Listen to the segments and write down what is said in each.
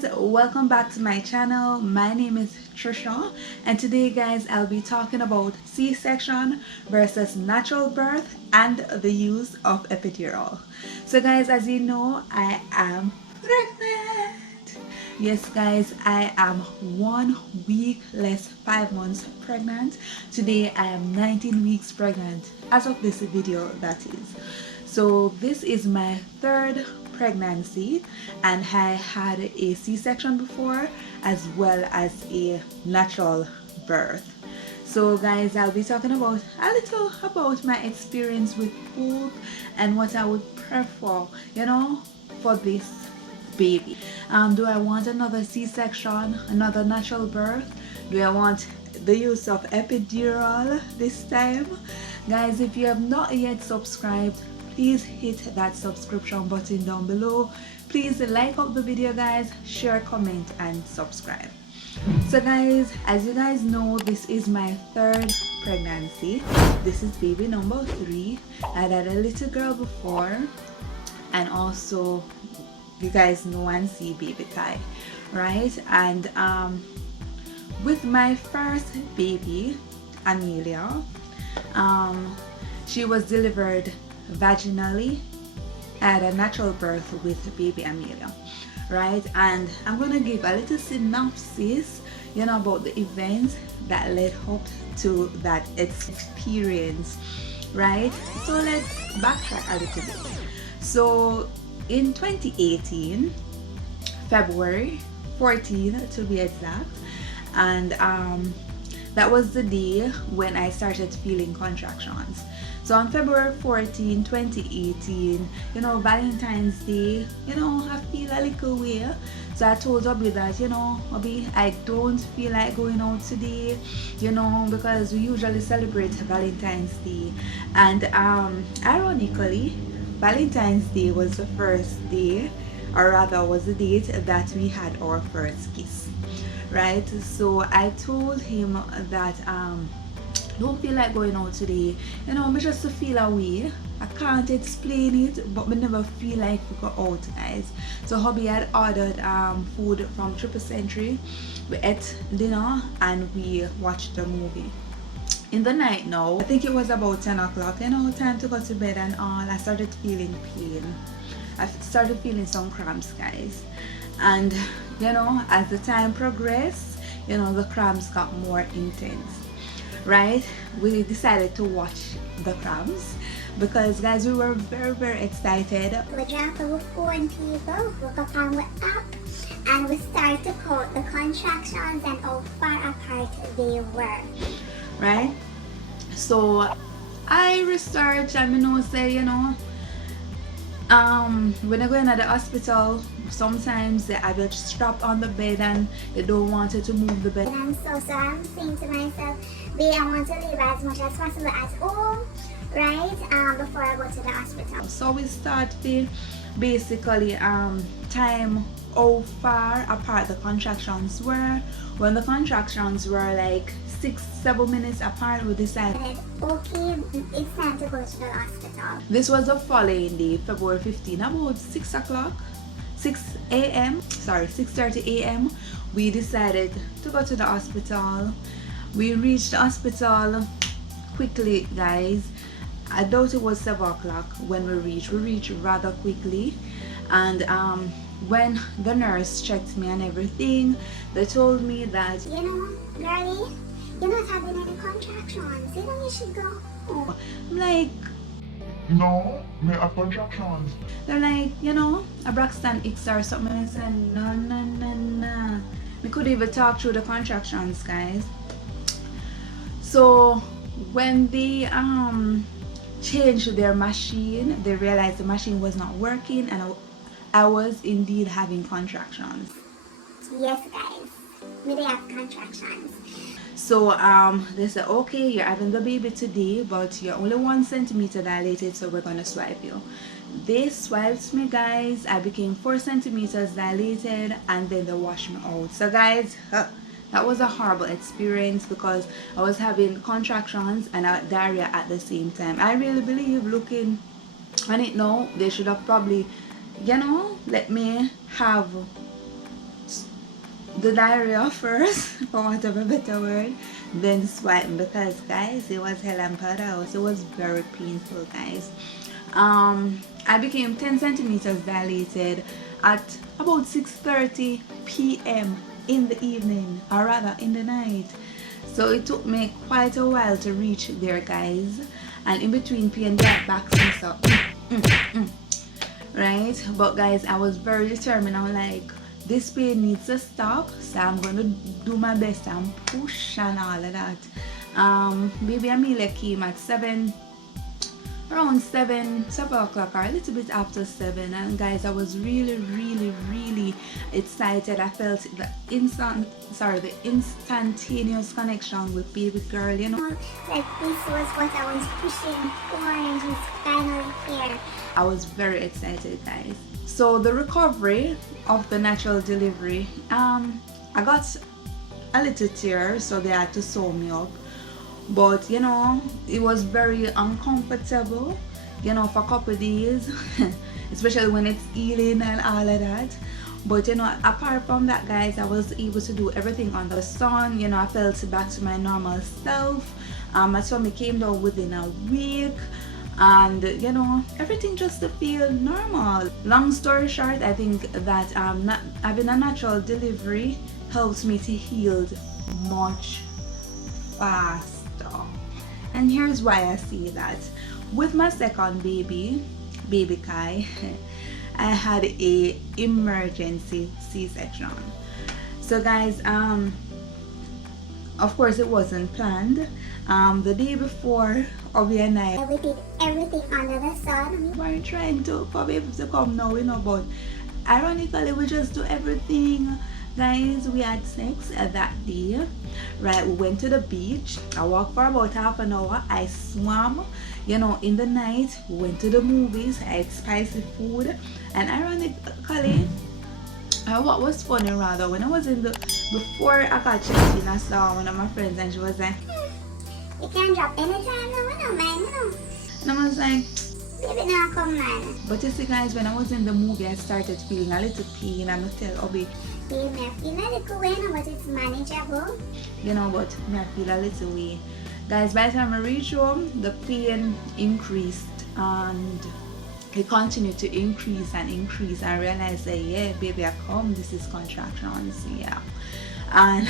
guys, welcome back to my channel. My name is Trisha, and today guys I'll be talking about C-section versus natural birth and the use of epidural. So guys, as you know, I am pregnant. Yes guys, I am 1 week less 5 months pregnant. Today I am 19 weeks pregnant as of this video, that is. So this is my third pregnancy, and I had a C-section before as well as a natural birth. So guys, I'll be talking about a little about my experience with both and what I would prefer, for this baby. Do I want another C-section, another natural birth? Do I want the use of epidural this time? Guys, if you have not yet subscribed, please hit that subscription button down below. Please like up the video guys, share, comment and subscribe. So guys, as you guys know, this is my third pregnancy. This is baby number 3. I had a little girl before, and also you guys know and see baby Kai, right? And with my first baby, Amelia, she was delivered vaginally. I had a natural birth with baby Amelia, right? And I'm gonna give a little synopsis, about the events that led up to that experience, right? So let's backtrack a little bit. So in 2018, February 14 to be exact, and that was the day when I started feeling contractions. So on February 14, 2018, Valentine's Day, I feel a little way. So I told Obi that, Obi, I don't feel like going out today, because we usually celebrate Valentine's Day. And ironically, Valentine's Day was the first day, or rather was the date that we had our first kiss, right? So I told him that don't feel like going out today, me just to feel away. I can't explain it, but me never feel like we go out, guys. So hubby had ordered food from Triple Century. We ate dinner and we watched the movie. In the night now, I think it was about 10 o'clock, time to go to bed and all, I started feeling pain. I started feeling some cramps, guys. And as the time progressed, the cramps got more intense, right? We decided to watch the cramps because guys, we were very excited. We dropped our phone, people, woke up and we're up, and we started to count the contractions and how far apart they were, right? So I researched and say, when I go in at the hospital, sometimes they have it strapped on the bed and they don't want it to move the bed. And I'm so sorry. I'm saying to myself, babe, I want to leave as much as possible at home, right? Before I go to the hospital. So we started basically time how far apart the contractions were. When the contractions were like 6-7 minutes apart, we decided, okay, it's time to go to the hospital. This was the following day, February 15, about 6 o'clock, 6:30 a.m. we decided to go to the hospital. We reached the hospital quickly, guys. I doubt it was 7 o'clock when we reached rather quickly. And when the nurse checked me and everything, they told me that, girlie, you're not having any contractions, you should go home. I'm like, no, me have contractions. They're like, a Braxton X or something. And I said, no. We couldn't even talk through the contractions, guys. So when they changed their machine, they realized the machine was not working, and I was indeed having contractions. Yes, guys, we did have contractions. So they said, okay, you're having the baby today, but you're only 1 centimeter dilated, so we're gonna swipe you. They swiped me, guys. I became 4 centimeters dilated, and then they washed me out. So guys, that was a horrible experience because I was having contractions and diarrhea at the same time. I really believe, looking on it now, they should have probably let me have the diarrhea first, for want of a better word, then swiping, because guys, it was hell and paradise. It was very painful, guys. I became 10 centimeters dilated at about 6:30 p.m. in the evening, or rather in the night. So it took me quite a while to reach there, guys, and in between pain got back and stuff. Right, but guys, I was very determined. I'm like, this pain needs to stop, so I'm gonna do my best and push and all of that. Baby Amelia came at around 7 o'clock, or a little bit after 7, and guys, I was really excited. I felt the instantaneous connection with baby girl, you know. Like this was what I was pushing for, and he's finally here. I was very excited, guys. So the recovery of the natural delivery, I got a little tear, so they had to sew me up. But you know, it was very uncomfortable, you know, for a couple of days, especially when it's healing and all of that. But you know, apart from that, guys, I was able to do everything under the sun. You know, I felt back to my normal self. My tummy came down within a week, and you know, everything just to feel normal. Long story short, I think that not having a natural delivery helps me to heal much faster. And here's why I say that. With my second baby Kai, I had a emergency C-section. So guys, of course it wasn't planned. The day before, Obi and I, We did everything under the sun. we weren't trying to for baby to come now, you know, but ironically we just do everything. Guys, we had sex that day, right? We went to the beach. I walked for about half an hour. I swam, you know, in the night. We went to the movies. I ate spicy food. And ironically, what was funny rather, when I was before I got checked in, I saw one of my friends and she was like, You can drop anytime now, we don't mind, you know. and I was like, Baby, now come man. but you see guys, when I was in the movie, I started feeling a little pain. I'm gonna tell Obi, Baby, I feel a little way now, but it's manageable. you know, but I feel a little way. Guys, by the time I reached home, the pain increased and it continued to increase and increase. I realized that, yeah, baby, I come, this is contractions, yeah. And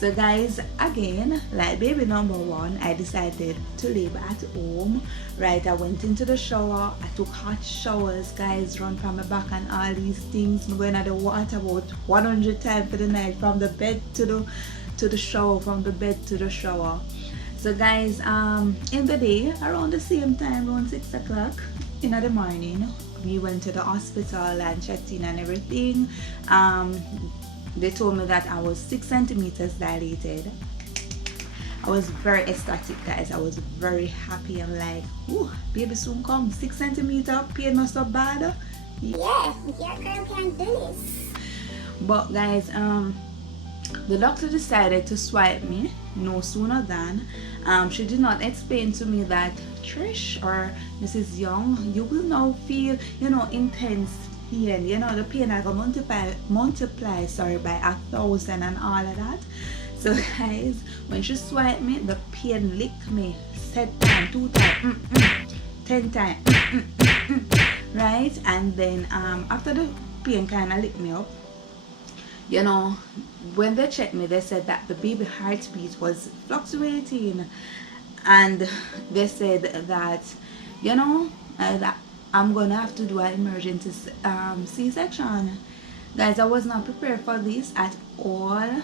so guys, again, like baby number one, I decided to labor at home, right? I went into the shower, I took hot showers, guys, run from my back and all these things. I'm going at the water about 100 times for the night, from the bed to the shower, from the bed to the shower. So guys, in the day, around the same time, around 6 o'clock in the morning, we went to the hospital and checked in and everything. They told me that I was 6 centimeters dilated. I was very ecstatic, guys. I was very happy. I'm like, ooh, baby soon come. 6 centimeters, pain not so bad. Yeah, your girl can do this. But guys, the doctor decided to swipe me no sooner than she did not explain to me that Trish or Mrs. Young, you will now feel, you know, intense pain. You know, the pain I go multiply by 1,000 and all of that. So guys, when she swiped me, the pain licked me 7 times, 2 times, 10 times, right? And then after the pain kind of licked me up, you know, when they checked me, they said that the baby heartbeat was fluctuating, and they said that, you know, that I'm gonna have to do an emergency C-section. Guys, I was not prepared for this at all.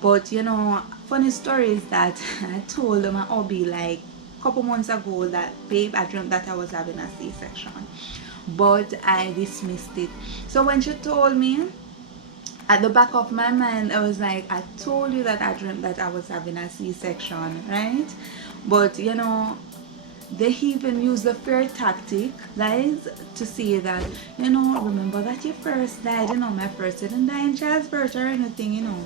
But you know, funny story is that I told my hubby like a couple months ago that, babe, I dreamt that I was having a C-section, but I dismissed it. So when she told me, at the back of my mind, I was like, I told you that I dreamt that I was having a C-section, right? But you know, they even use the fear tactic, guys, to say that, you know, remember that you first died, you know, my first didn't die in childbirth or anything, you know.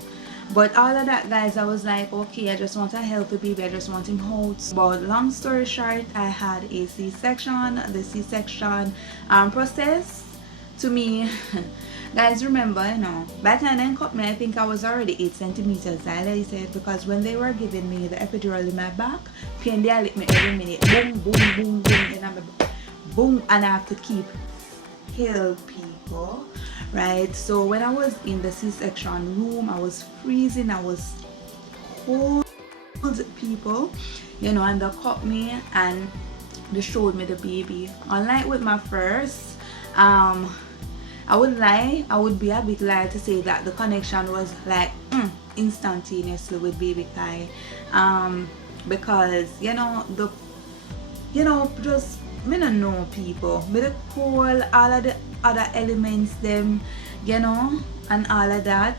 But all of that, guys, I was like, okay, I just want a healthy baby, I just want him out. But long story short, I had a C-section. The C-section process, to me, Guys, remember, by the time they cut me, I think I was already 8 centimeters dilated, because when they were giving me the epidural in my back, pain dilate me every minute. Boom, boom, boom, boom, and I'm boom, and I have to keep heal people, right? So when I was in the C-section room, I was freezing, I was cold, people, and they cut me and they showed me the baby. Unlike with my first, I would lie, I would be a bit lie to say that the connection was like instantaneously with baby Kai, because just me don't know people, me the call all of the other elements them, and all of that,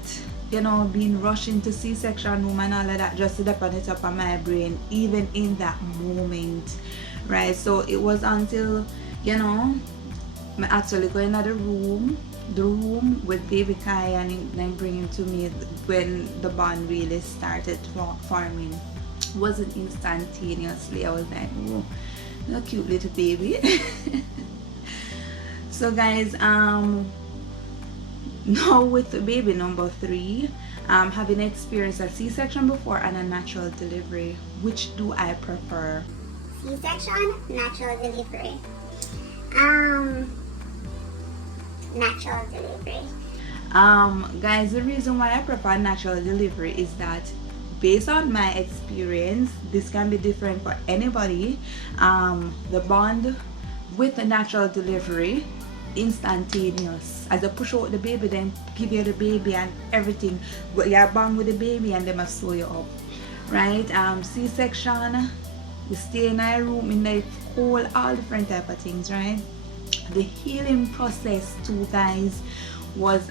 being rushed into C-section room and all of that, just to depend it up on my brain even in that moment, right? So it was until I actually go in the room with baby Kai, and then bring him to me when the bond really started forming. It wasn't instantaneously. I was like, oh, a cute little baby. So guys, now with baby number 3, having experienced a C-section before and a natural delivery, which do I prefer? C-section, natural delivery. Natural delivery. Guys, the reason why I prefer natural delivery is that based on my experience, this can be different for anybody. The bond with the natural delivery, instantaneous. As I push out the baby, then give you the baby and everything, but you're bond with the baby and they must sew you up, right? C-section, you stay in a room in the cold, all different type of things, right? The healing process too, guys, was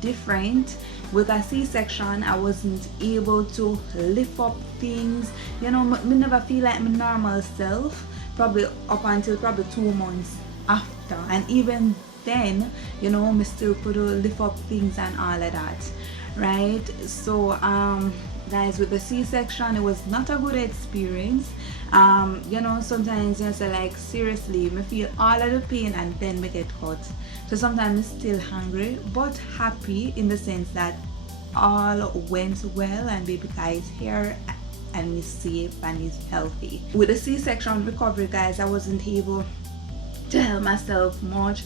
different. With a C-section, I wasn't able to lift up things, me never feel like my normal self, probably up until probably 2 months after, and even then, me still could lift up things and all of that, right? So guys, with the C-section, it was not a good experience. Sometimes you say like, seriously, me feel all of the pain and then me get cut. So sometimes I'm still hungry but happy, in the sense that all went well and baby Kai is here and he's safe and he's healthy. With the C-section recovery, guys, I wasn't able to help myself much.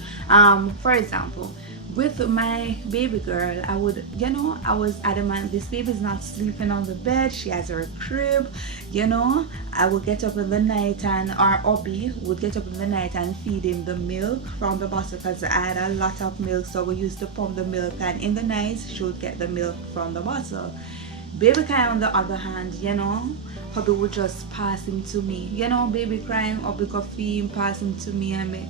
For example, with my baby girl, I would, I was adamant, this baby's not sleeping on the bed, she has her crib, I would get up in the night, and our Obi would get up in the night and feed him the milk from the bottle, because I had a lot of milk, so we used to pump the milk, and in the night she would get the milk from the bottle. Baby Kai, on the other hand, hubby would just pass him to me, baby crying, hubby could feed him, pass him to me, and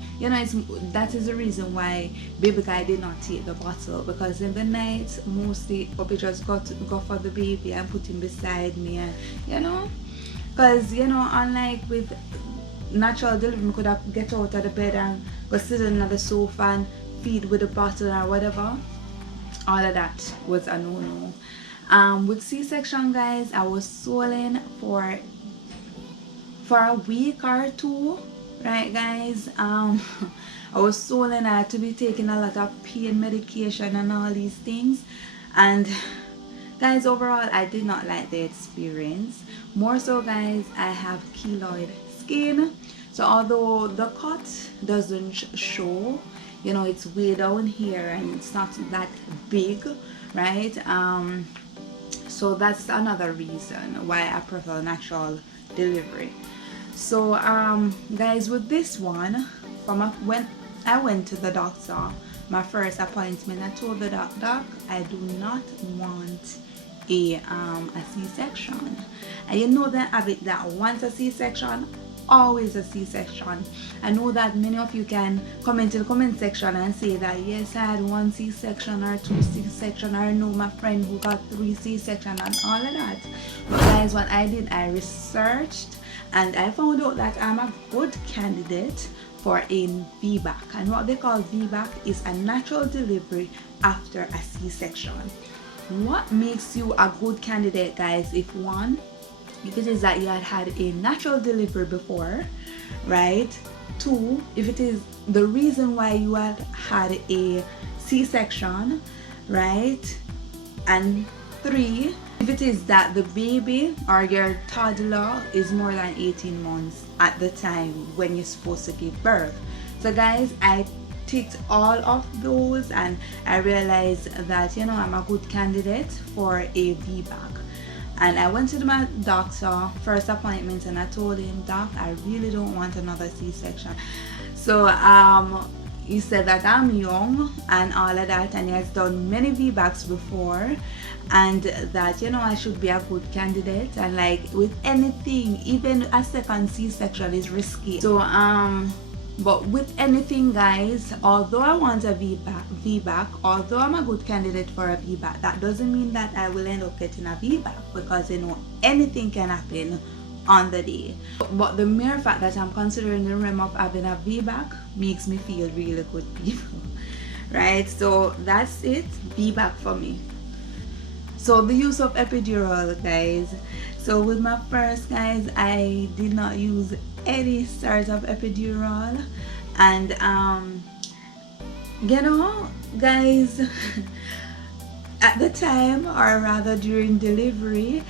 that is the reason why baby Kai did not take the bottle, because in the night mostly hubby just go for the baby and put him beside me, and because unlike with natural delivery, we could have get out of the bed and go sit on the sofa and feed with the bottle or whatever. All of that was a no-no. With C-section, guys, I was swollen for a week or 2, right, guys? I was swollen. I had to be taking a lot of pain medication and all these things, and guys, overall I did not like the experience. More so, guys, I have keloid skin, so although the cut doesn't show, it's way down here and it's not that big, right? So that's another reason why I prefer natural delivery. So guys, with this one, when I went to the doctor, my first appointment, I told the doc, I do not want a C-section. And you know that have it that once a C-section, always a C-section. I know that many of you can comment in the comment section and say that yes, I had 1 C-section or 2 C-section, or I know my friend who got 3 C-section and all of that. But guys, what I did, I researched and I found out that I'm a good candidate for a Vbac. And what they call Vbac is a natural delivery after a C-section. What makes you a good candidate, guys? If it is that you had a natural delivery before, right? 2, if it is the reason why you had a C-section, right? And 3, if it is that the baby or your toddler is more than 18 months at the time when you're supposed to give birth. So guys, I ticked all of those and I realized that, you know, I'm a good candidate for a VBAC. And I went to my doctor, first appointment, and I told him, Doc, I really don't want another C-section. So he said that I'm young and all of that, and he has done many VBACs before, and that, you know, I should be a good candidate. And like with anything, even a second C-section is risky. So but with anything, guys, although I want a VBAC, although I'm a good candidate for a VBAC, that doesn't mean that I will end up getting a VBAC, because, you know, anything can happen on the day. But the mere fact that I'm considering the realm of having a VBAC makes me feel really good, people. Right? So that's it, VBAC for me. So the use of epidural, guys. So with my first, guys, I did not use any sort of epidural, and you know, guys, at the time, or rather during delivery,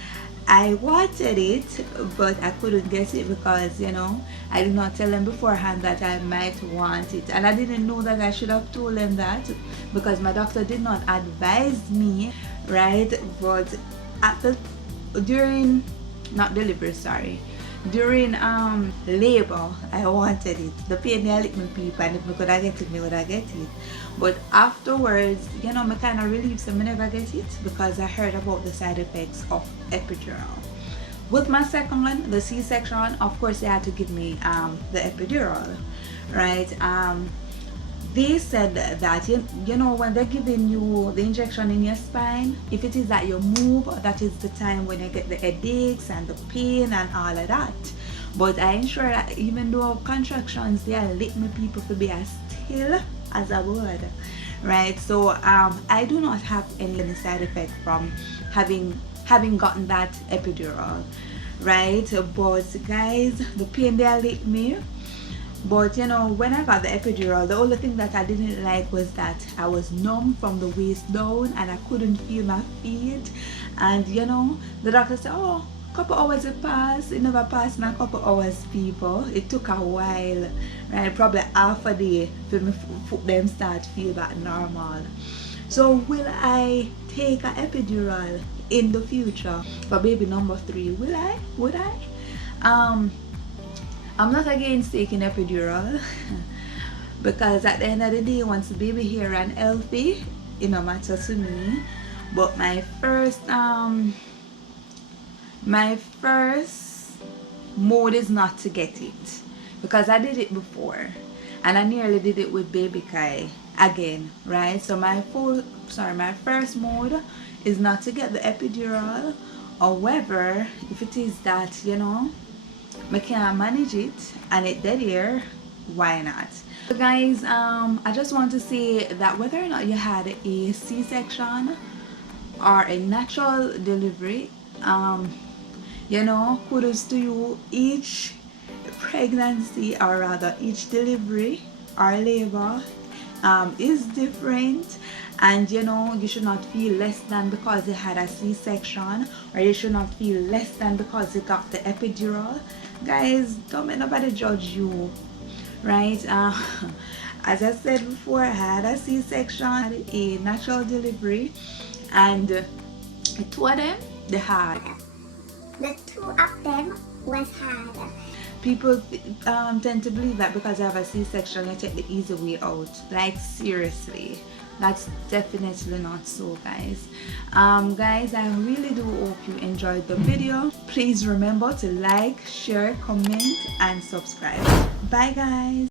I wanted it, but I couldn't get it because, you know, I did not tell them beforehand that I might want it, and I didn't know that I should have told them that, because my doctor did not advise me, right? But at the during labor, I wanted it. The pain they lick me people, and if I could have get it, me would have get it. But afterwards, you know, I kind of relieved, so I never get it because I heard about the side effects of epidural. With my second one, the C-section, of course they had to give me the epidural, right? They said that, you know, when they're giving you the injection in your spine, if it is that you move, that is the time when you get the headaches and the pain and all of that. But I ensure that even though contractions, they are let me people to be as still as I would, right? So I do not have any side effect from having gotten that epidural, right? But guys, the pain they let me. But you know, when I got the epidural, the only thing that I didn't like was that I was numb from the waist down and I couldn't feel my feet. And you know, the doctor said, oh, a couple hours it passed. It never passed in a couple hours, people. It took a while, right? Probably half a day for me foot them start feel back normal. So will I take an epidural in the future for baby number 3? Will I? Would I? I'm not against taking epidural because at the end of the day, once the baby here and healthy, it no matter to me. But my first mode is not to get it, because I did it before and I nearly did it with baby Kai again, right? So my first mode is not to get the epidural. However, if it is that, you know, I can't manage it and it dead here, why not? So guys, I just want to say that whether or not you had a C-section or a natural delivery, you know, kudos to you. Each pregnancy, or rather each delivery or labor is different, and you know, you should not feel less than because you had a C-section, or you should not feel less than because you got the epidural. Guys, don't let nobody judge you, right? As I said before, I had a C-section, a natural delivery, and the two of them, they had. The two of them was hard. People tend to believe that because I have a C-section, you take the easy way out. Like, seriously, that's definitely not so, guys. Guys, I really do hope you enjoyed the video. Please remember to like, share, comment, and subscribe. Bye, guys.